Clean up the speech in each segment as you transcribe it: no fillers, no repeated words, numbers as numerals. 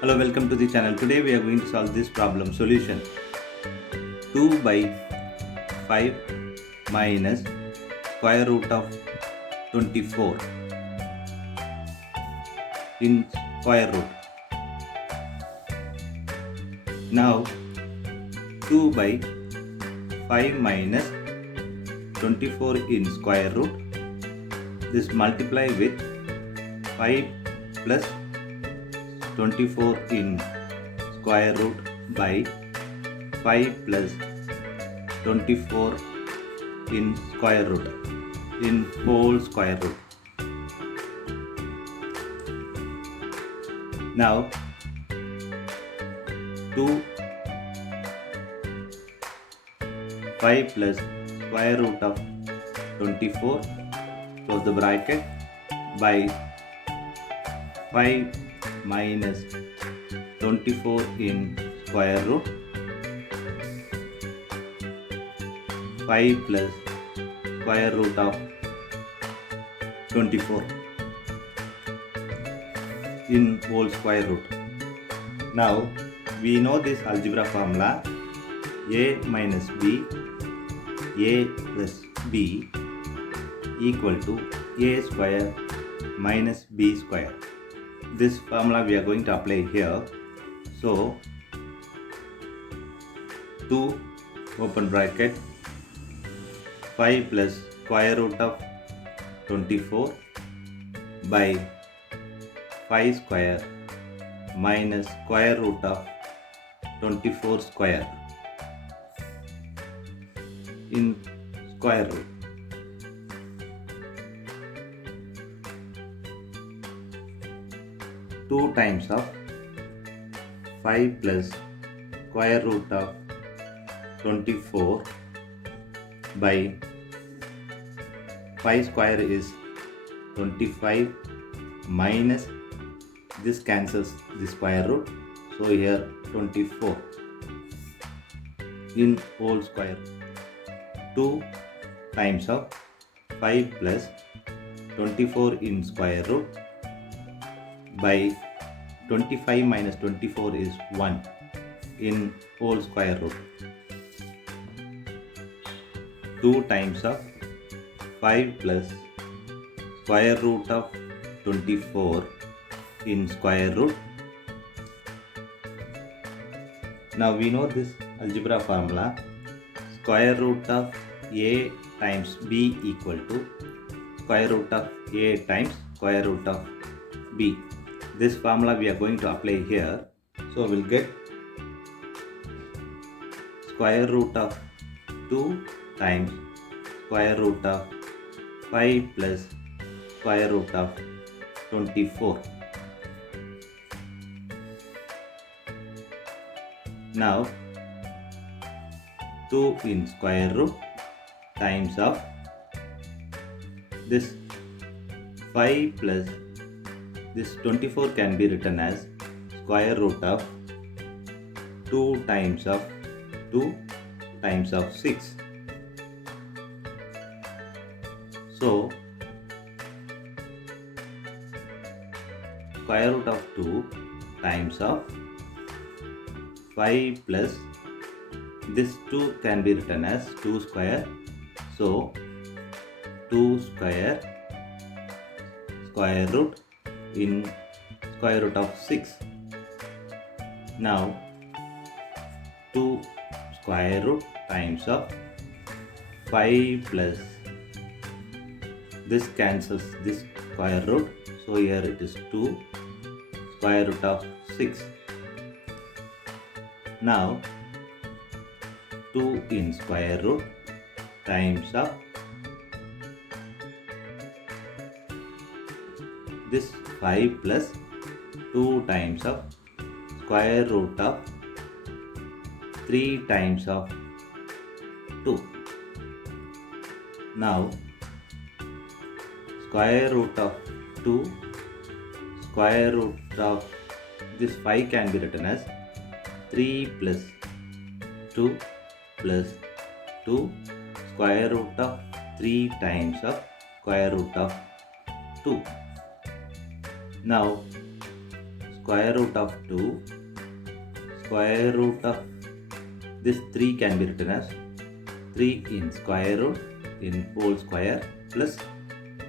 Hello, welcome to the channel. Today we are going to solve this problem. Solution: 2 by 5 minus square root of 24 in square root. Now 2 by 5 minus 24 in square root. This multiply with 5 plus 24 in square root by 5 plus 24 in square root in whole square root. Now 2 5 plus square root of 24 close the bracket by 5 minus 24 in square root 5 plus square root of 24 in whole square root. Now we know this algebra formula: a minus b, a plus b equal to a square minus b square. This formula we are going to apply here. So 2 open bracket 5 plus square root of 24 by 5 square minus square root of 24 square in square root. Two times of 5 plus square root of 24 by 5 square is 25 minus this cancels the square root, so here 24 in whole square. 2 times of 5 plus 24 in square root by 25 minus 24 is 1 in whole square root. 2 times of 5 plus square root of 24 in square root. Now we know this algebra formula: square root of a times b equal to square root of a times square root of b. This formula we are going to apply here. So we'll get square root of 2 times square root of 5 plus square root of 24. Now 2 in square root times of this 5 plus this 24 can be written as square root of 2 times of 2 times of 6. So square root of 2 times of 5 plus this 2 can be written as 2 square. So 2 square square root in square root of 6. Now 2 square root times of 5 plus this cancels this square root, so here it is 2 square root of 6. Now 2 in square root times of this 5 plus 2 times of square root of 3 times of 2. Now square root of 2 square root of this 5 can be written as 3 plus 2 plus 2 square root of 3 times of square root of 2. Now square root of 2, square root of this 3 can be written as 3 in square root in whole square plus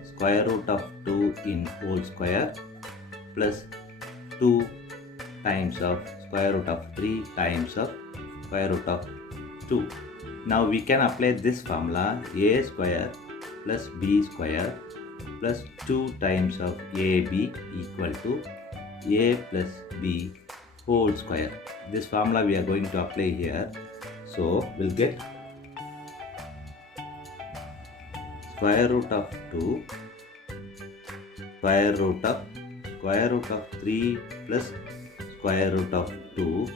square root of 2 in whole square plus 2 times of square root of 3 times of square root of 2. Now we can apply this formula: a square plus b square plus 2 times of ab equal to a plus b whole square. This formula we are going to apply here. So we'll get square root of 2 square root of 3 plus square root of 2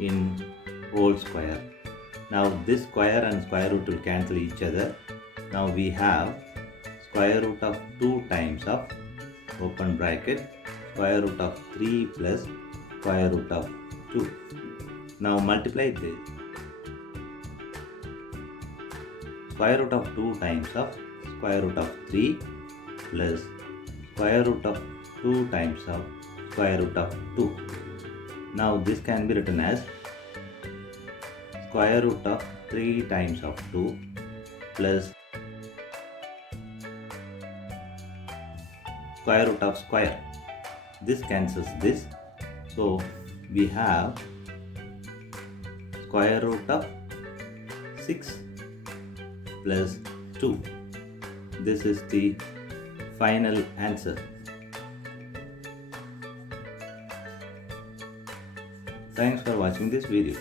in whole square. Now this square and square root will cancel each other. Now we have square root of 2 times of open bracket square root of 3 plus square root of 2. Now multiply this. Square root of 2 times of square root of 3 plus square root of 2 times of square root of 2. Now this can be written as square root of 3 times of 2 plus square root of square. This cancels this. So we have square root of 6 plus 2. This is the final answer. Thanks for watching this video.